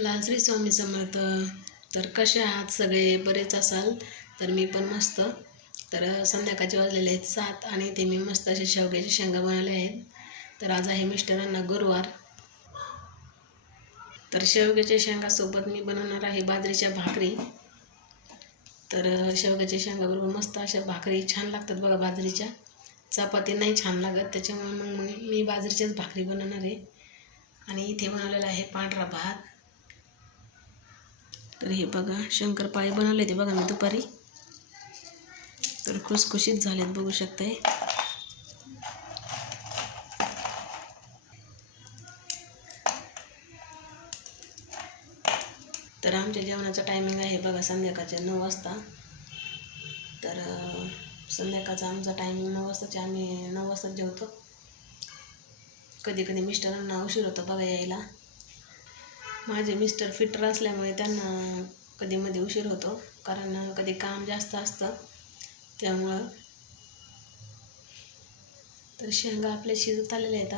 विठ्ठला श्री स्वामी समर्थ. तर कसे आहात सगळे? बरेच असाल तर मी पण मस्त. तर संध्याकाळचे वाजलेले आहेत सात आणि ते मी मस्त असे शेवग्याचे शेंगा बनवले आहेत. तर आज आहे मिस्टरांना गुरुवार. तर शेवग्याच्या शेंगासोबत मी बनवणार आहे बाजरीच्या भाकरी. तर शेवग्याच्या शेंगाबरोबर मस्त अशा भाकरी छान लागतात बघा बाजरीच्या. चपाती नाही छान लागत त्याच्यामुळे मग मी बाजरीच्याच भाकरी बनवणार आहे. आणि इथे बनवलेला आहे पांढरा भात. तर हे बघा शंकरपाळी बनवले ते बघा मी दुपारी. तर खुसखुशीत झालेत बघू शकताय. तर आमच्या जेवणाचा टायमिंग आहे बघा संध्याकाळच्या नऊ वाजता. तर संध्याकाळचा आमचा टायमिंग नऊ वाजताचे आम्ही नऊ वाजता जेवतो. कधी कधी मिस्टरांना उशीर होतो बघा यायला. माझे मिस्टर फिटर असल्यामुळे त्यांना कधीमध्ये उशीर होतो. कारण कधी काम जास्त असतं. त्यामुळं तर शेंगा आपल्या शिजत आलेल्या आहेत